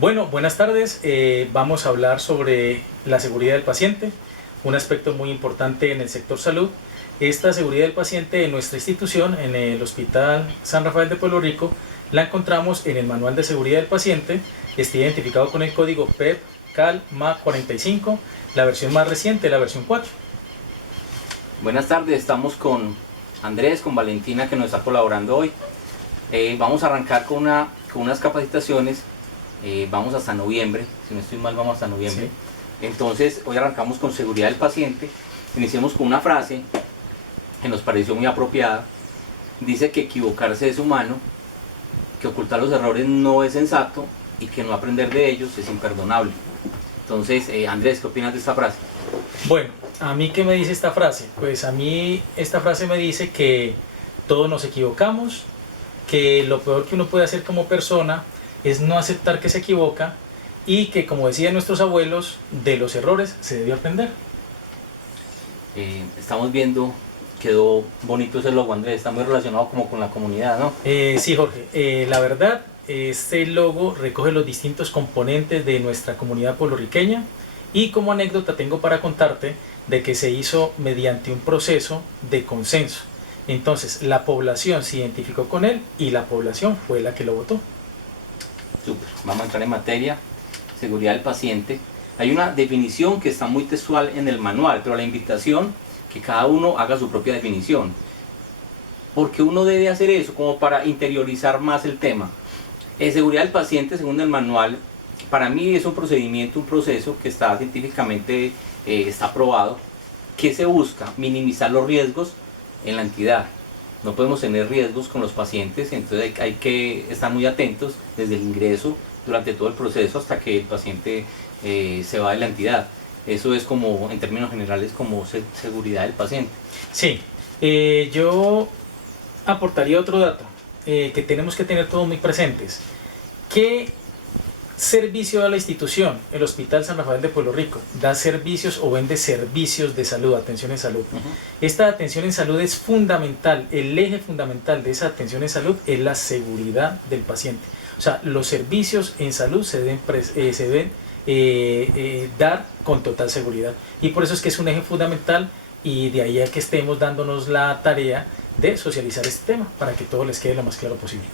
Bueno, buenas tardes. Vamos a hablar sobre la seguridad del paciente, un aspecto muy importante en el sector salud. Esta seguridad del paciente en nuestra institución, en el Hospital San Rafael de Pueblo Rico, la encontramos en el Manual de Seguridad del Paciente. Está identificado con el código PEP-CAL-MA45, la versión más reciente, la versión 4. Buenas tardes, estamos con Andrés, con Valentina, que nos está colaborando hoy. Vamos a arrancar con unas capacitaciones. Vamos hasta noviembre, si no estoy mal vamos hasta noviembre. Sí. Entonces hoy arrancamos con seguridad del paciente. Iniciemos con una frase que nos pareció muy apropiada. Dice que equivocarse es humano, que ocultar los errores no es sensato y que no aprender de ellos es imperdonable. Entonces, Andrés, ¿qué opinas de esta frase? Bueno, ¿a mí qué me dice esta frase? Pues a mí esta frase me dice que todos nos equivocamos, que lo peor que uno puede hacer como persona es no aceptar que se equivoca y que, como decían nuestros abuelos, de los errores se debe aprender. Estamos viendo, quedó bonito ese logo, Andrés, está muy relacionado como con la comunidad, ¿no? Sí, Jorge, la verdad, este logo recoge los distintos componentes de nuestra comunidad puertorriqueña y como anécdota tengo para contarte de que se hizo mediante un proceso de consenso. Entonces, la población se identificó con él y la población fue la que lo votó. Super. Vamos a entrar en materia, seguridad del paciente. Hay una definición que está muy textual en el manual, pero la invitación que cada uno haga su propia definición. Porque uno debe hacer eso como para interiorizar más el tema. Seguridad del paciente, según el manual, para mí es un procedimiento, un proceso que está científicamente está probado, que se busca minimizar los riesgos en la entidad. No podemos tener riesgos con los pacientes, entonces hay que estar muy atentos desde el ingreso, durante todo el proceso, hasta que el paciente se va de la entidad. Eso es como, en términos generales, como seguridad del paciente. Sí, yo aportaría otro dato que tenemos que tener todos muy presentes. ¿Qué servicio da la institución? El Hospital San Rafael de Pueblo Rico da servicios o vende servicios de salud, atención en salud. Esta atención en salud es fundamental, el eje fundamental de esa atención en salud es la seguridad del paciente. O sea, los servicios en salud se deben dar con total seguridad y por eso es que es un eje fundamental y de ahí a que estemos dándonos la tarea de socializar este tema para que todo les quede lo más claro posible.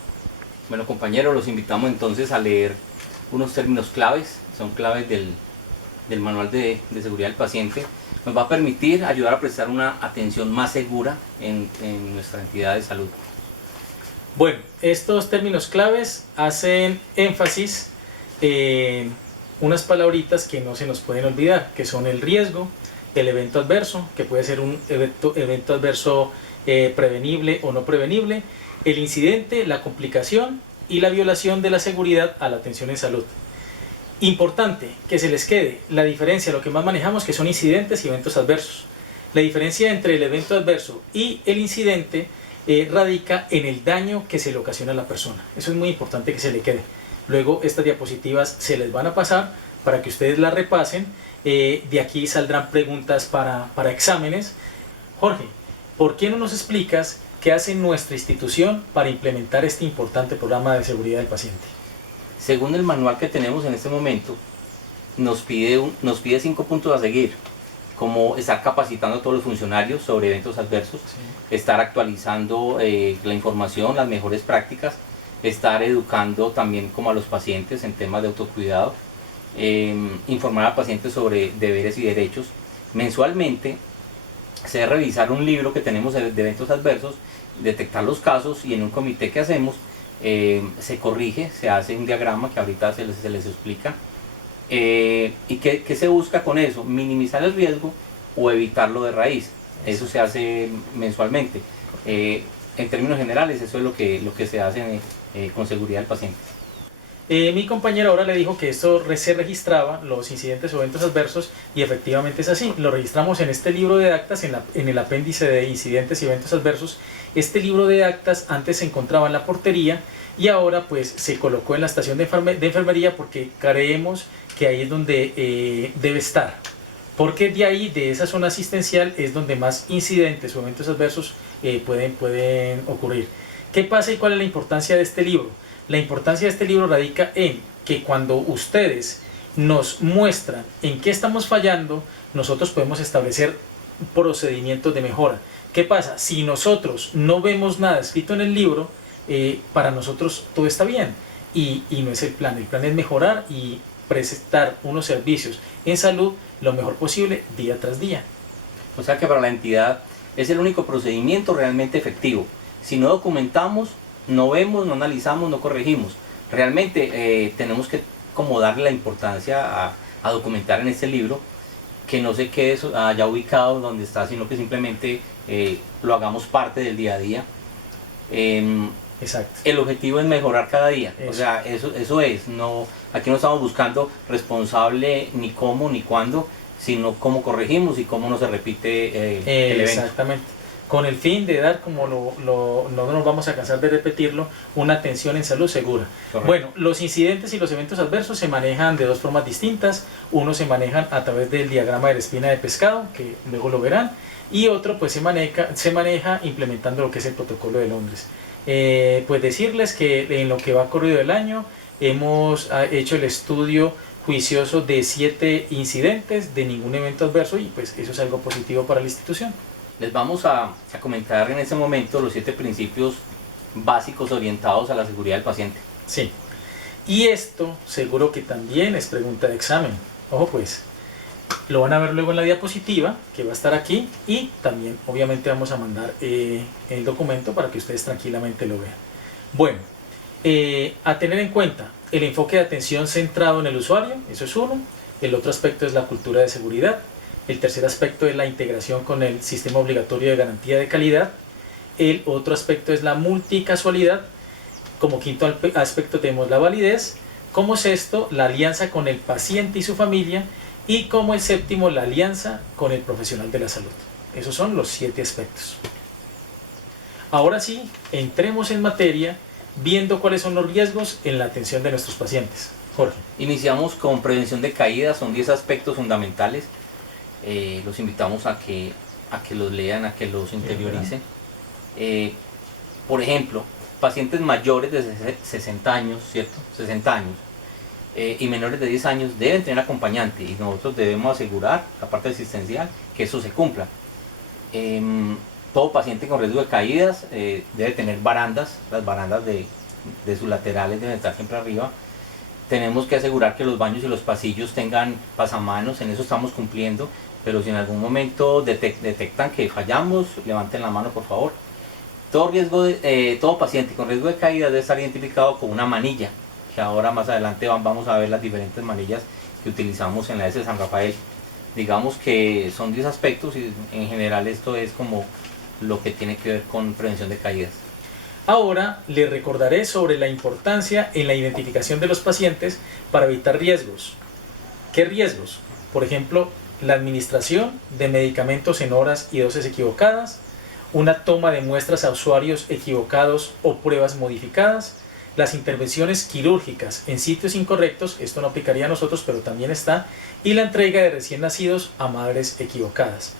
Bueno, compañeros, los invitamos entonces a leer unos términos claves, son claves del manual de seguridad del paciente. Nos va a permitir ayudar a prestar una atención más segura en nuestra entidad de salud. Bueno, estos términos claves hacen énfasis en unas palabritas que no se nos pueden olvidar, que son el riesgo, el evento adverso, que puede ser un evento adverso prevenible o no prevenible, el incidente, la complicación y la violación de la seguridad a la atención en salud. Importante que se les quede la diferencia, lo que más manejamos que son incidentes y eventos adversos. La diferencia entre el evento adverso y el incidente radica en el daño que se le ocasiona a la persona. Eso es muy importante que se le quede. Luego estas diapositivas se les van a pasar para que ustedes las repasen. De aquí saldrán preguntas para exámenes. Jorge, ¿por qué no nos explicas qué hace nuestra institución para implementar este importante programa de seguridad del paciente? Según el manual que tenemos en este momento, nos pide 5 puntos a seguir, como estar capacitando a todos los funcionarios sobre eventos adversos, sí, estar actualizando la información, las mejores prácticas, estar educando también como a los pacientes en temas de autocuidado, informar al paciente sobre deberes y derechos. Mensualmente se debe revisar un libro que tenemos de eventos adversos, detectar los casos y en un comité que hacemos se corrige, se hace un diagrama que ahorita se les explica. ¿Y qué se busca con eso? Minimizar el riesgo o evitarlo de raíz. Eso se hace mensualmente. En términos generales, eso es lo que se hace con seguridad del paciente. Mi compañera ahora le dijo que esto se registraba, los incidentes o eventos adversos, y efectivamente es así. Lo registramos en este libro de actas, en el apéndice de incidentes y eventos adversos. Este libro de actas antes se encontraba en la portería y ahora pues se colocó en la estación de enfermería porque creemos que ahí es donde debe estar. Porque de ahí, de esa zona asistencial, es donde más incidentes o eventos adversos pueden ocurrir. ¿Qué pasa y cuál es la importancia de este libro? La importancia de este libro radica en que cuando ustedes nos muestran en qué estamos fallando, nosotros podemos establecer procedimientos de mejora. ¿Qué pasa? Si nosotros no vemos nada escrito en el libro, para nosotros todo está bien y no es el plan es mejorar y prestar unos servicios en salud lo mejor posible día tras día. O sea que para la entidad es el único procedimiento realmente efectivo. Si no documentamos, no vemos, no analizamos, no corregimos. Realmente tenemos que como darle la importancia a documentar en este libro, que no se quede allá ubicado donde está, sino que simplemente lo hagamos parte del día a día. Exacto. El objetivo es mejorar cada día. Eso. O sea, eso es. No, aquí no estamos buscando responsable ni cómo ni cuándo, sino cómo corregimos y cómo no se repite el evento. Exactamente. Con el fin de dar, como no nos vamos a cansar de repetirlo, una atención en salud segura. Correcto. Bueno, los incidentes y los eventos adversos se manejan de dos formas distintas. Uno se manejan a través del diagrama de la espina de pescado, que luego lo verán, y otro pues se maneja implementando lo que es el protocolo de Londres. Pues decirles que en lo que va corrido el año hemos hecho el estudio juicioso de 7 incidentes, de ningún evento adverso, y pues eso es algo positivo para la institución. Les vamos a comentar en este momento los 7 principios básicos orientados a la seguridad del paciente. Sí, y esto seguro que también es pregunta de examen. Ojo pues, lo van a ver luego en la diapositiva que va a estar aquí, y también obviamente vamos a mandar el documento para que ustedes tranquilamente lo vean. Bueno, a tener en cuenta el enfoque de atención centrado en el usuario, eso es uno. El otro aspecto es la cultura de seguridad. El tercer aspecto es la integración con el sistema obligatorio de garantía de calidad. El otro aspecto es la multicasualidad. Como quinto aspecto tenemos la validez. Como sexto, la alianza con el paciente y su familia. Y como el séptimo, la alianza con el profesional de la salud. Esos son los 7 aspectos. Ahora sí, entremos en materia viendo cuáles son los riesgos en la atención de nuestros pacientes. Jorge. Iniciamos con prevención de caídas, son 10 aspectos fundamentales. Los invitamos a que los lean, a que los interioricen. Por ejemplo, pacientes mayores de 60 años, ¿cierto? 60 años y menores de 10 años deben tener acompañante, y nosotros debemos asegurar, la parte asistencial, que eso se cumpla. Todo paciente con riesgo de caídas debe tener barandas, las barandas de sus laterales deben estar siempre arriba. Tenemos que asegurar que los baños y los pasillos tengan pasamanos, en eso estamos cumpliendo, pero si en algún momento detectan que fallamos, levanten la mano por favor. Todo paciente con riesgo de caída debe estar identificado con una manilla, que ahora más adelante vamos a ver las diferentes manillas que utilizamos en la S San Rafael. Digamos que son 10 aspectos y en general esto es como lo que tiene que ver con prevención de caídas. Ahora les recordaré sobre la importancia en la identificación de los pacientes para evitar riesgos. ¿Qué riesgos? Por ejemplo, la administración de medicamentos en horas y dosis equivocadas, una toma de muestras a usuarios equivocados o pruebas modificadas, las intervenciones quirúrgicas en sitios incorrectos, esto no aplicaría a nosotros, pero también está, y la entrega de recién nacidos a madres equivocadas.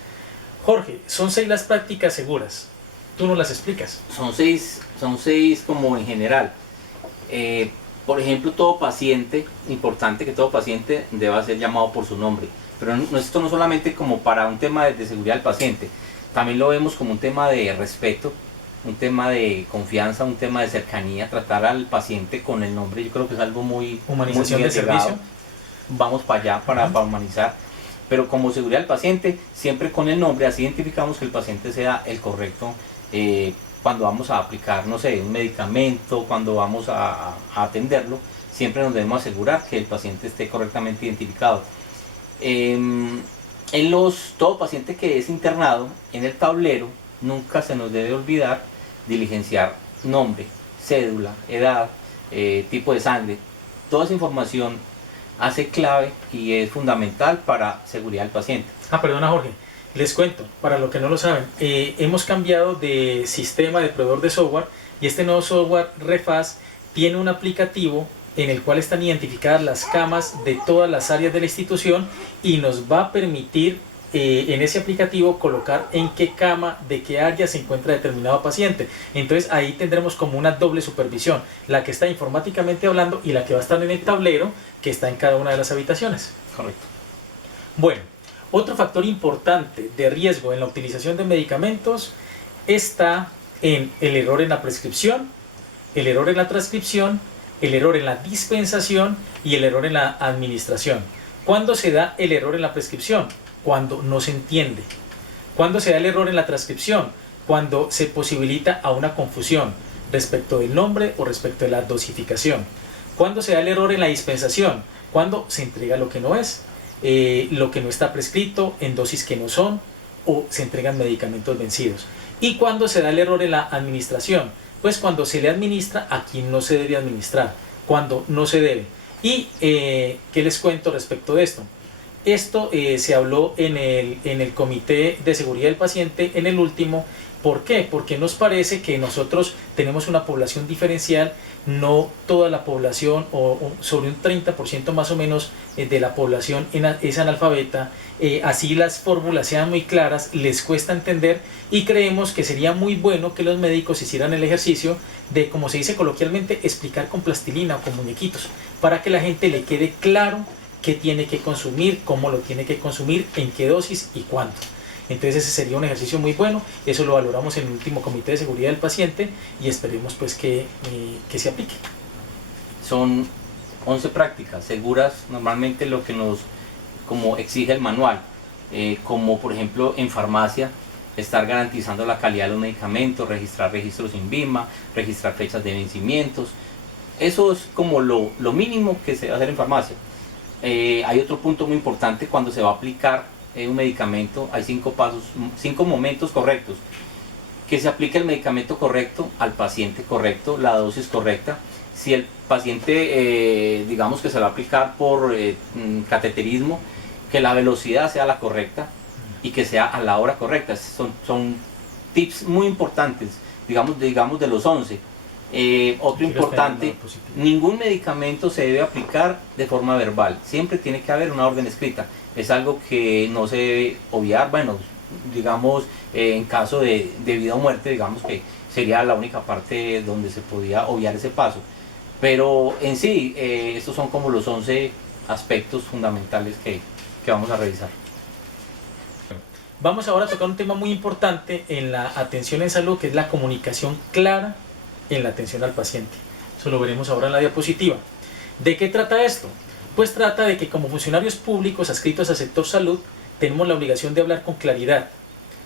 Jorge, son 6 las prácticas seguras. Tú no las explicas. Son seis como en general. Por ejemplo, todo paciente, importante que todo paciente deba ser llamado por su nombre. Pero esto no solamente como para un tema de seguridad del paciente, también lo vemos como un tema de respeto, un tema de confianza, un tema de cercanía, tratar al paciente con el nombre. Yo creo que es algo muy humanización muy de servicio. Vamos para allá para humanizar. Pero como seguridad del paciente, siempre con el nombre, así identificamos que el paciente sea el correcto. Cuando vamos a aplicar, no sé, un medicamento, cuando vamos a atenderlo, siempre nos debemos asegurar que el paciente esté correctamente identificado. Todo paciente que es internado, en el tablero, nunca se nos debe olvidar diligenciar nombre, cédula, edad, tipo de sangre. Toda esa información hace clave y es fundamental para seguridad del paciente. Perdona Jorge. Les cuento, para los que no lo saben, hemos cambiado de sistema de proveedor de software, y este nuevo software Refaz tiene un aplicativo en el cual están identificadas las camas de todas las áreas de la institución y nos va a permitir en ese aplicativo colocar en qué cama, de qué área se encuentra determinado paciente. Entonces ahí tendremos como una doble supervisión, la que está informáticamente hablando y la que va a estar en el tablero que está en cada una de las habitaciones. Correcto. Bueno, otro factor importante de riesgo en la utilización de medicamentos está en el error en la prescripción, el error en la transcripción, el error en la dispensación y el error en la administración. ¿Cuándo se da el error en la prescripción? Cuando no se entiende. ¿Cuándo se da el error en la transcripción? Cuando se posibilita a una confusión respecto del nombre o respecto de la dosificación. ¿Cuándo se da el error en la dispensación? Cuando se entrega lo que no es, lo que no está prescrito, en dosis que no son, o se entregan medicamentos vencidos. ¿Y cuándo se da el error en la administración? Pues cuando se le administra a quien no se debe administrar, cuando no se debe. ¿Y qué les cuento respecto de esto? Esto se habló en el Comité de Seguridad del Paciente, en el último. ¿Por qué? Porque nos parece que nosotros tenemos una población diferencial, no toda la población, o sobre un 30% más o menos de la población es analfabeta, así las fórmulas sean muy claras, les cuesta entender, y creemos que sería muy bueno que los médicos hicieran el ejercicio de, como se dice coloquialmente, explicar con plastilina o con muñequitos, para que la gente le quede claro qué tiene que consumir, cómo lo tiene que consumir, en qué dosis y cuánto. Entonces ese sería un ejercicio muy bueno, eso lo valoramos en el último Comité de Seguridad del Paciente y esperemos pues que se aplique. Son 11 prácticas seguras, normalmente lo que nos como exige el manual, como por ejemplo en farmacia, estar garantizando la calidad de los medicamentos, registrar registros INVIMA, registrar fechas de vencimientos. Eso es como lo mínimo que se va a hacer en farmacia. Hay otro punto muy importante cuando se va a aplicar un medicamento. Hay 5 pasos, 5 momentos correctos: que se aplique el medicamento correcto al paciente correcto, la dosis correcta. Si el paciente digamos que se va a aplicar por cateterismo, que la velocidad sea la correcta y que sea a la hora correcta. Son tips muy importantes, digamos de los 11. Otro importante: ningún medicamento se debe aplicar de forma verbal, siempre tiene que haber una orden escrita. Es algo que no se debe obviar. Bueno, digamos en caso de vida o muerte, digamos que sería la única parte donde se podía obviar ese paso, pero en sí estos son como los 11 aspectos fundamentales que vamos a revisar. Vamos ahora a tocar un tema muy importante en la atención en salud, que es la comunicación clara en la atención al paciente. Eso lo veremos ahora en la diapositiva. ¿De qué trata esto? Pues trata de que como funcionarios públicos adscritos al sector salud tenemos la obligación de hablar con claridad,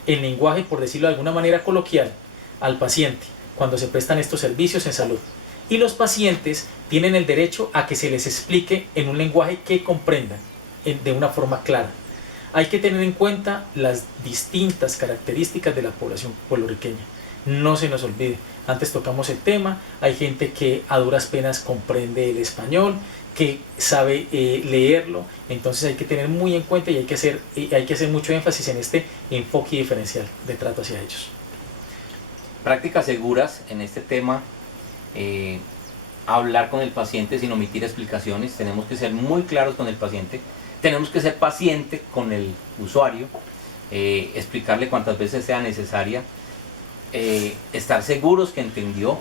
en lenguaje, por decirlo de alguna manera coloquial, al paciente cuando se prestan estos servicios en salud. Y los pacientes tienen el derecho a que se les explique en un lenguaje que comprendan de una forma clara. Hay que tener en cuenta las distintas características de la población puertorriqueña. No se nos olvide, antes tocamos el tema, hay gente que a duras penas comprende el español, que sabe leerlo, entonces hay que tener muy en cuenta y hay que hacer mucho énfasis en este enfoque diferencial de trato hacia ellos. Prácticas seguras en este tema: hablar con el paciente sin omitir explicaciones. Tenemos que ser muy claros con el paciente, tenemos que ser paciente con el usuario, explicarle cuantas veces sea necesaria, estar seguros que entendió.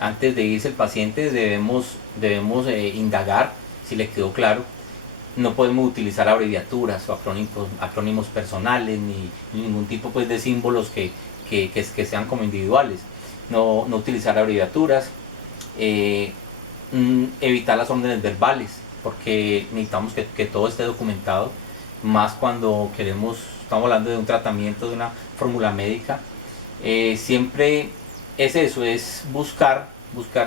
Antes de irse el paciente debemos indagar si le quedó claro. No podemos utilizar abreviaturas o acrónimos personales ni ningún tipo pues de símbolos que sean como individuales. No utilizar abreviaturas, evitar las órdenes verbales, porque necesitamos que todo esté documentado, más cuando estamos hablando de un tratamiento, de una fórmula médica. Siempre es eso, es buscar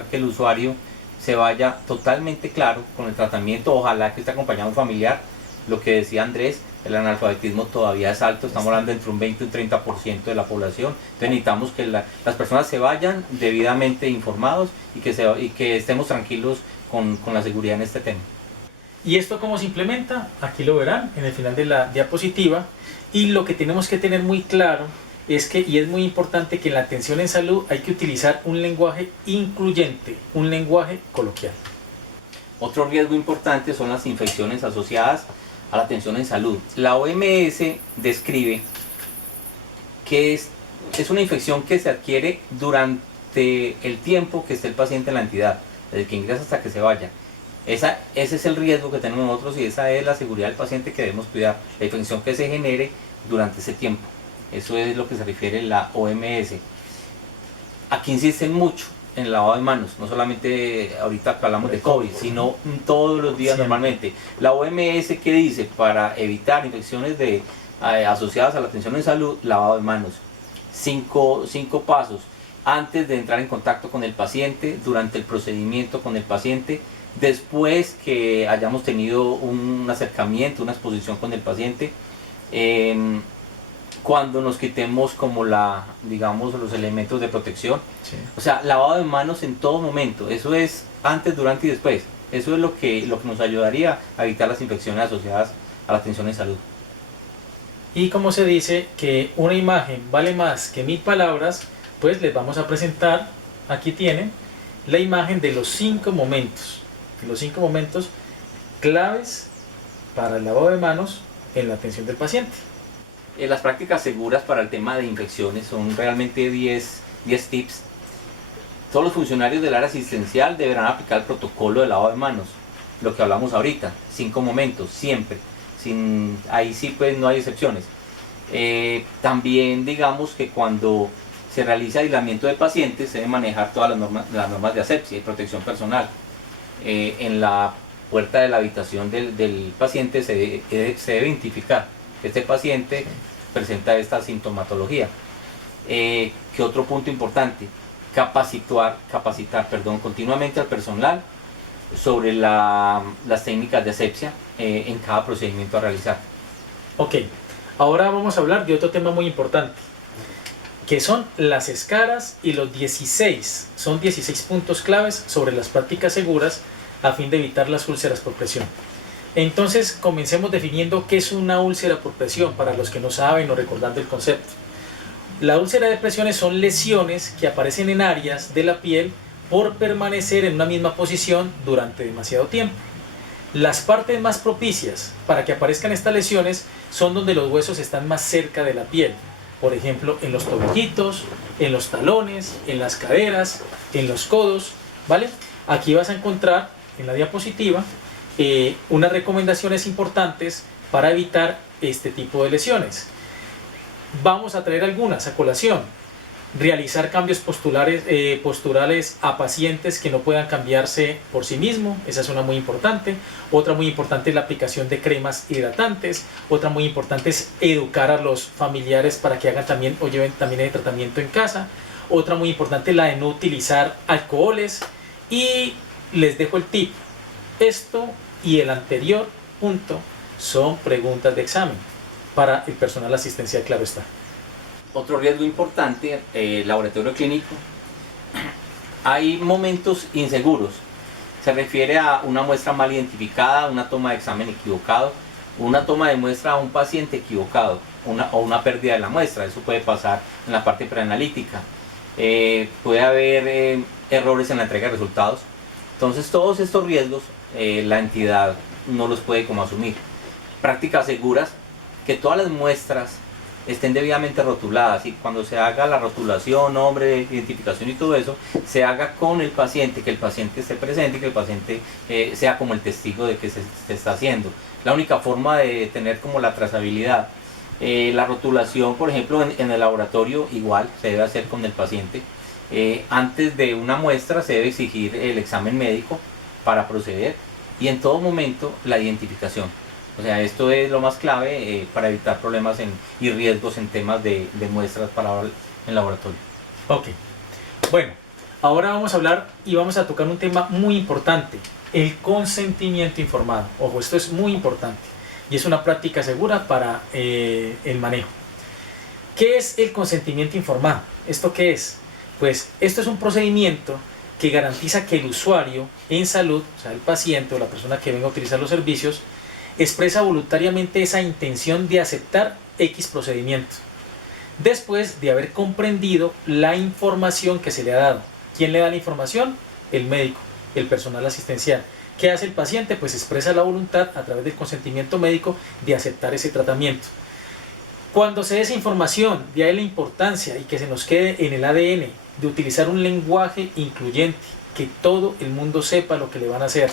que el usuario se vaya totalmente claro con el tratamiento. Ojalá que esté acompañado de un familiar. Lo que decía Andrés, el analfabetismo todavía es alto, estamos hablando entre un 20 y un 30% de la población. Entonces necesitamos que las personas se vayan debidamente informados y que estemos tranquilos con la seguridad en este tema. ¿Y esto cómo se implementa? Aquí lo verán en el final de la diapositiva. Y lo que tenemos que tener muy claro y es muy importante, que en la atención en salud hay que utilizar un lenguaje incluyente, un lenguaje coloquial. Otro riesgo importante son las infecciones asociadas a la atención en salud. La OMS describe que es una infección que se adquiere durante el tiempo que esté el paciente en la entidad, desde que ingresa hasta que se vaya. Ese es el riesgo que tenemos nosotros y esa es la seguridad del paciente que debemos cuidar, la infección que se genere durante ese tiempo. Eso es lo que se refiere la OMS. Aquí insisten mucho en el lavado de manos, no solamente ahorita que hablamos de COVID, sino todos los días normalmente. La OMS, ¿qué dice? Para evitar infecciones asociadas a la atención en salud, lavado de manos. Cinco pasos antes de entrar en contacto con el paciente, durante el procedimiento con el paciente, después que hayamos tenido un acercamiento, una exposición con el paciente, cuando nos quitemos como digamos, los elementos de protección. Sí. O sea, lavado de manos en todo momento. Eso es antes, durante y después. Eso es lo que nos ayudaría a evitar las infecciones asociadas a la atención en salud. Y como se dice que una imagen vale más que 1000 palabras, pues les vamos a presentar, aquí tienen, la imagen de los 5 momentos. Los 5 momentos claves para el lavado de manos en la atención del paciente. Las prácticas seguras para el tema de infecciones son realmente 10 tips. Todos los funcionarios del área asistencial deberán aplicar el protocolo de lavado de manos, lo que hablamos ahorita, 5 momentos, siempre. Ahí sí pues no hay excepciones. También digamos que cuando se realiza aislamiento de pacientes se deben manejar todas las normas de asepsia y protección personal. En la puerta de la habitación del paciente se debe identificar que este paciente presenta esta sintomatología. ¿Qué otro punto importante? Capacitar continuamente al personal sobre las técnicas de asepsia en cada procedimiento a realizar. Ok, ahora vamos a hablar de otro tema muy importante, que son las escaras y los 16. Son 16 puntos claves sobre las prácticas seguras a fin de evitar las úlceras por presión. Entonces comencemos definiendo qué es una úlcera por presión para los que no saben o recordando el concepto. La úlcera de presiones son lesiones que aparecen en áreas de la piel por permanecer en una misma posición durante demasiado tiempo. Las partes más propicias para que aparezcan estas lesiones son donde los huesos están más cerca de la piel, por ejemplo en los tobillitos, en los talones, en las caderas, en los codos, ¿vale? Aquí vas a encontrar en la diapositiva unas recomendaciones importantes para evitar este tipo de lesiones. Vamos a traer algunas a colación. Realizar cambios posturales a pacientes que no puedan cambiarse por sí mismos, esa es una muy importante. Otra muy importante es la aplicación de cremas hidratantes. Otra muy importante es educar a los familiares para que hagan también o lleven también el tratamiento en casa. Otra muy importante es la de no utilizar alcoholes. Y les dejo el tip. Esto y el anterior punto son preguntas de examen para el personal asistencial, claro está. Otro riesgo importante, laboratorio clínico. Hay momentos inseguros. Se refiere a una muestra mal identificada, una toma de examen equivocado, una toma de muestra a un paciente equivocado o una pérdida de la muestra. Eso puede pasar en la parte preanalítica. Puede haber errores en la entrega de resultados. Entonces todos estos riesgos la entidad no los puede como asumir. Prácticas seguras, que todas las muestras estén debidamente rotuladas y cuando se haga la rotulación, nombre, identificación y todo eso, se haga con el paciente, que el paciente esté presente y que el paciente sea como el testigo de que se está haciendo. La única forma de tener como la trazabilidad. La rotulación, por ejemplo, en el laboratorio igual se debe hacer con el paciente. Antes de una muestra se debe exigir el examen médico para proceder y en todo momento la identificación. O sea, esto es lo más clave para evitar problemas y riesgos en temas de muestras en laboratorio. Ok, bueno, ahora vamos a hablar y vamos a tocar un tema muy importante, el consentimiento informado. Ojo, esto es muy importante y es una práctica segura para el manejo. ¿Qué es el consentimiento informado? ¿Esto qué es? Pues esto es un procedimiento que garantiza que el usuario en salud, o sea el paciente o la persona que venga a utilizar los servicios, expresa voluntariamente esa intención de aceptar X procedimiento, después de haber comprendido la información que se le ha dado. ¿Quién le da la información? El médico, el personal asistencial, ¿Qué hace el paciente? Pues expresa la voluntad a través del consentimiento médico de aceptar ese tratamiento. Cuando se dé esa información, de ahí la importancia y que se nos quede en el ADN de utilizar un lenguaje incluyente, que todo el mundo sepa lo que le van a hacer,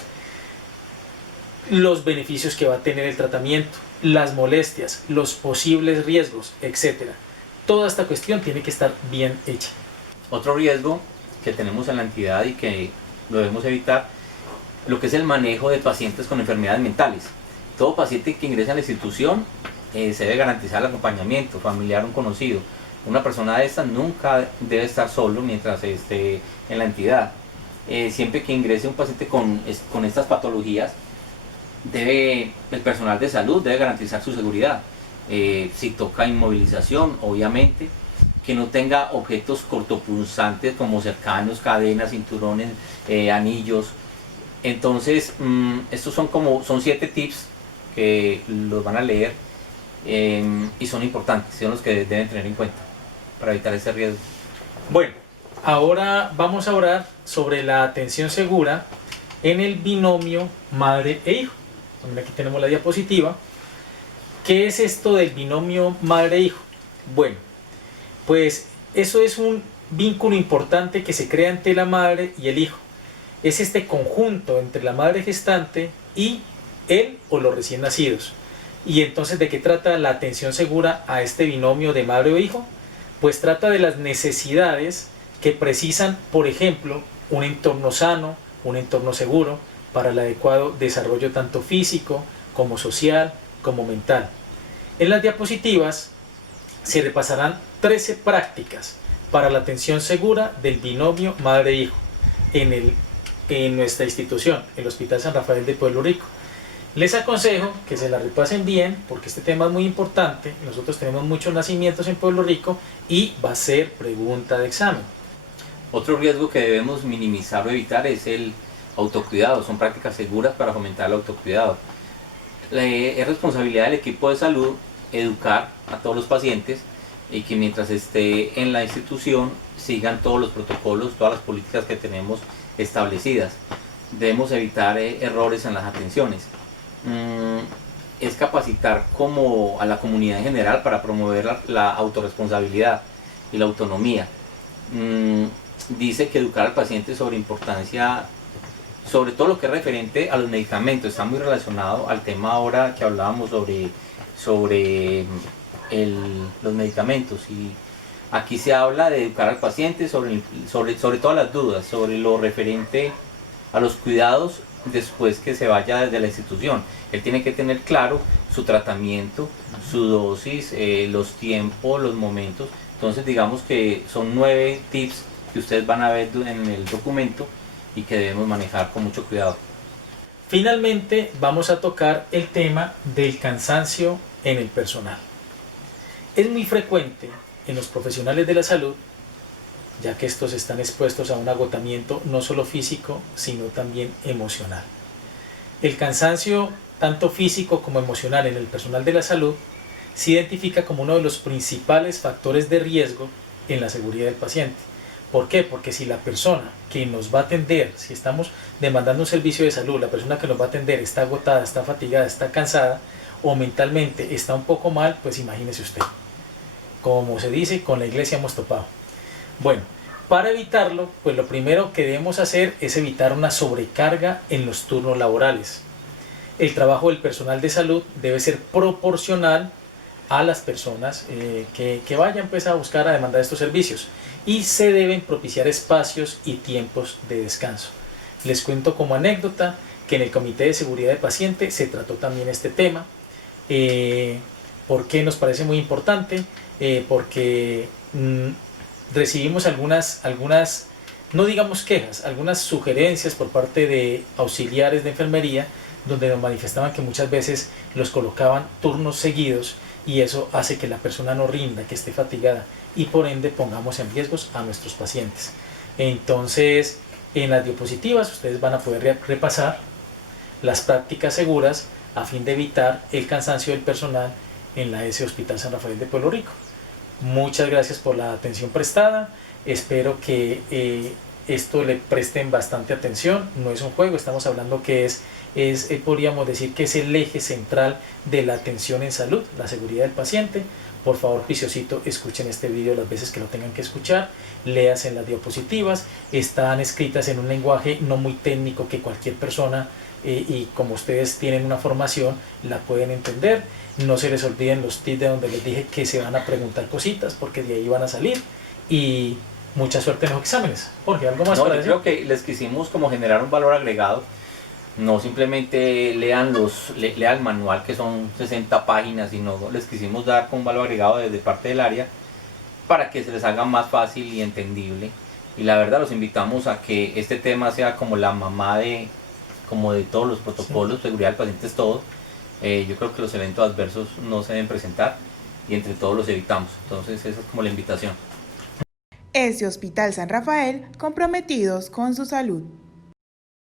los beneficios que va a tener el tratamiento, las molestias, los posibles riesgos, etc. Toda esta cuestión tiene que estar bien hecha. Otro riesgo que tenemos en la entidad y que lo debemos evitar, lo que es el manejo de pacientes con enfermedades mentales. Todo paciente que ingresa a la institución se debe garantizar el acompañamiento familiar o conocido. Una persona de estas nunca debe estar solo mientras esté en la entidad. Siempre que ingrese un paciente con estas patologías, el personal de salud debe garantizar su seguridad. Si toca inmovilización, obviamente, que no tenga objetos cortopunzantes como cercanos, cadenas, cinturones, anillos. Entonces, estos son 7 tips que los van a leer y son importantes, son los que deben tener en cuenta para evitar ese riesgo. Bueno, ahora vamos a hablar sobre la atención segura en el binomio madre e hijo. Aquí tenemos la diapositiva. ¿Qué es esto del binomio madre-hijo? Bueno, pues eso es un vínculo importante que se crea entre la madre y el hijo. Es este conjunto entre la madre gestante y él o los recién nacidos. Y entonces, ¿de qué trata la atención segura a este binomio de madre o hijo? Pues trata de las necesidades que precisan, por ejemplo, un entorno sano, un entorno seguro para el adecuado desarrollo tanto físico como social como mental. En las diapositivas se repasarán 13 prácticas para la atención segura del binomio madre-hijo en nuestra institución, el Hospital San Rafael de Pueblo Rico. Les aconsejo que se la repasen bien porque este tema es muy importante. Nosotros tenemos muchos nacimientos en Pueblo Rico y va a ser pregunta de examen. Otro riesgo que debemos minimizar o evitar es el autocuidado. Son prácticas seguras para fomentar el autocuidado. Es responsabilidad del equipo de salud educar a todos los pacientes y que mientras esté en la institución sigan todos los protocolos, todas las políticas que tenemos establecidas. Debemos evitar errores en las atenciones. Es capacitar a la comunidad en general para promover la autorresponsabilidad y la autonomía. Dice que educar al paciente sobre importancia, sobre todo lo que es referente a los medicamentos, está muy relacionado al tema ahora que hablábamos sobre los medicamentos, y aquí se habla de educar al paciente sobre todas las dudas, sobre lo referente a los cuidados después que se vaya desde la institución. Él tiene que tener claro su tratamiento, su dosis, los tiempos, los momentos. Entonces digamos que son 9 tips que ustedes van a ver en el documento y que debemos manejar con mucho cuidado. Finalmente vamos a tocar el tema del cansancio en el personal. Es muy frecuente en los profesionales de la salud, ya que estos están expuestos a un agotamiento no solo físico, sino también emocional. El cansancio, tanto físico como emocional en el personal de la salud, se identifica como uno de los principales factores de riesgo en la seguridad del paciente. ¿Por qué? Porque si la persona que nos va a atender, si estamos demandando un servicio de salud, la persona que nos va a atender está agotada, está fatigada, está cansada o mentalmente está un poco mal, pues imagínese usted. Como se dice, con la iglesia hemos topado. Bueno, para evitarlo, pues lo primero que debemos hacer es evitar una sobrecarga en los turnos laborales. El trabajo del personal de salud debe ser proporcional a las personas que vayan pues a buscar, a demandar estos servicios, y se deben propiciar espacios y tiempos de descanso. Les cuento como anécdota que en el Comité de Seguridad del Paciente se trató también este tema. ¿Por qué nos parece muy importante? Porque recibimos algunas, no digamos quejas, algunas sugerencias por parte de auxiliares de enfermería, donde nos manifestaban que muchas veces los colocaban turnos seguidos y eso hace que la persona no rinda, que esté fatigada y por ende pongamos en riesgos a nuestros pacientes. Entonces, en las diapositivas ustedes van a poder repasar las prácticas seguras a fin de evitar el cansancio del personal en la S Hospital San Rafael de Pueblo Rico. Muchas gracias por la atención prestada. Espero que esto le presten bastante atención. No es un juego, estamos hablando que podríamos decir que es el eje central de la atención en salud, la seguridad del paciente. Por favor, juiciosito, escuchen este video las veces que lo tengan que escuchar, leas en las diapositivas, están escritas en un lenguaje no muy técnico que cualquier persona, y como ustedes tienen una formación, la pueden entender. No se les olviden los tips de donde les dije que se van a preguntar cositas, porque de ahí van a salir, y mucha suerte en los exámenes. Jorge, ¿algo más No, para yo decir? creo que les quisimos como generar un valor agregado. No simplemente lean el manual, que son 60 páginas, sino les quisimos dar con un valor agregado desde parte del área para que se les haga más fácil y entendible. Y la verdad los invitamos a que este tema sea como la mamá de todos los protocolos, seguridad del paciente es todo. Yo creo que los eventos adversos no se deben presentar y entre todos los evitamos. Entonces esa es como la invitación. Hospital San Rafael, comprometidos con su salud.